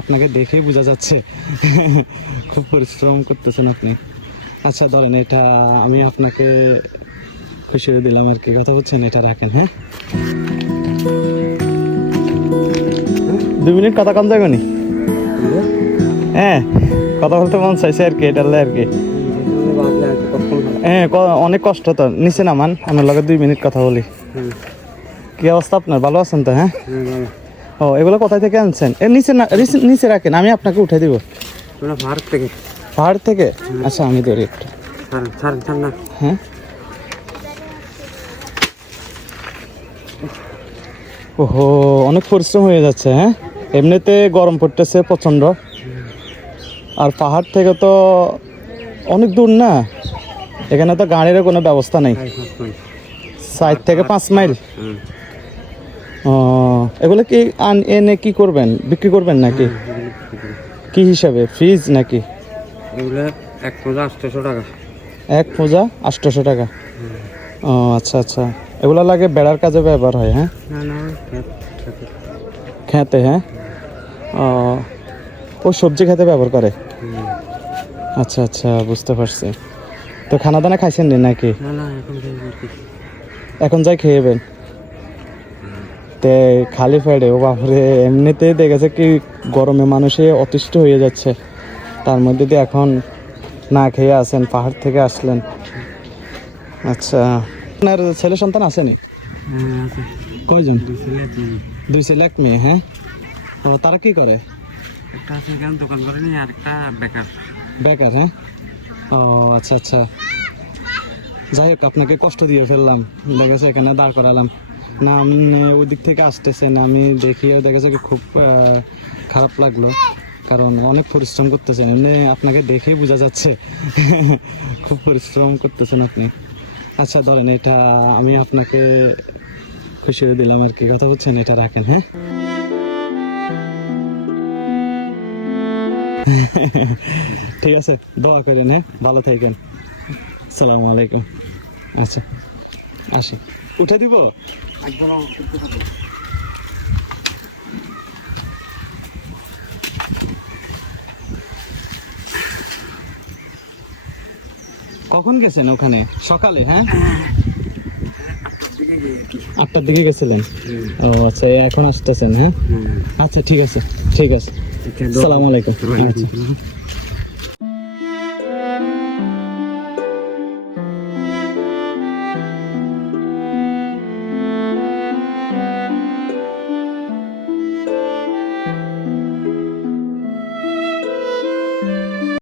আপনাকে দেখেই বোঝা যাচ্ছে খুব পরিশ্রম করতেছেন আপনি। আচ্ছা ধরেন এটা আমি আপনাকে খুশি দিলাম আর কি, কথা বলছেন, এটা রাখেন। হ্যাঁ 2 মিনিট কথা কম যাবে নি? হ্যাঁ কথা বলতে মন চাইছে আর কি, এটা আর কি। হ্যাঁ অনেক কষ্ট তো, নিচে নামান, আমার লগে 2 মিনিট কথা বলি। কি অবস্থা আপনার, ভালো আছেন তো? হ্যাঁ ও এগুলো কোথায় থেকে আনছেন? এর নিচে না, নিচে রাখেন, আমি আপনাকে উঠে দিব। পাহাড় থেকে। পাহাড় থেকে? আচ্ছা আমি ধরি একটু। হ্যাঁ ওহো অনেক পরিশ্রম হয়ে যাচ্ছে। হ্যাঁ এমনিতে গরম পড়তেছে প্রচণ্ড, আর পাহাড় থেকে তো অনেক দূর না, এখানে তো গাড়িরও কোনো ব্যবস্থা নেই। 4 থেকে 5 মাইল। ও এগুলো কি এনে কি করবেন, বিক্রি করবেন নাকি? কি হিসাবে, ফ্রিজ নাকি? এক পূজা 800 টাকা। এক পূজা 800 টাকা? ও আচ্ছা আচ্ছা, এগুলো লাগে বেড়ার কাজে ব্যবহার হয়? হ্যাঁ খেতে? হ্যাঁ ও সবজি খেতে ব্যবহার করে? আচ্ছা আচ্ছা বুঝতে পারছি। তো খানা দানা খাইছেন নি নাকি? এখন যাই খেয়েবেন তে খালি পেটে? ও বাপরে, এমনিতেই দেখেছে কি গরমে মানুষে অতিষ্ঠ হয়ে যাচ্ছে, তার মধ্যে দিয়ে এখন না খেয়ে আছেন, পাহাড় থেকে আসলেন। আচ্ছা আপনার ছেলে সন্তান আসেনি? কয়জন? 2 ছেলে 1 মেয়ে। হ্যাঁ ও তারা কি করে? একটা আছে এখানে দোকান করে নি, আর একটা বেকার। বেকার? হ্যাঁ ও আচ্ছা আচ্ছা, যাই হোক আপনাকে কষ্ট দিয়ে ফেললাম, দেখেছে এখানে দাঁড় করালাম না, ওই দিক থেকে আসতেছেন, আমি দেখিয়ে দেখেছে কি খুব খারাপ লাগলো, কারণ অনেক পরিশ্রম করতেছেন, এমনি আপনাকে দেখেই বোঝা যাচ্ছে খুব পরিশ্রম করতেছেন আপনি। আচ্ছা ধরেন এটা আমি আপনাকে খুশি দিলাম আর কি, কথা বলছেন, এটা রাখেন। হ্যাঁ ঠিক আছে, দোয়া করেন। হ্যাঁ ভালো থাকেন, আসসালামু আলাইকুম। আচ্ছা আসি, উঠে দিব। কখন গেছেন ওখানে? সকালে? হ্যাঁ 8টার দিকে গেছিলেন? ও আচ্ছা এখন আসতেছেন? হ্যাঁ আচ্ছা ঠিক আছে ঠিক আছে, আসসালামু আলাইকুম। আচ্ছা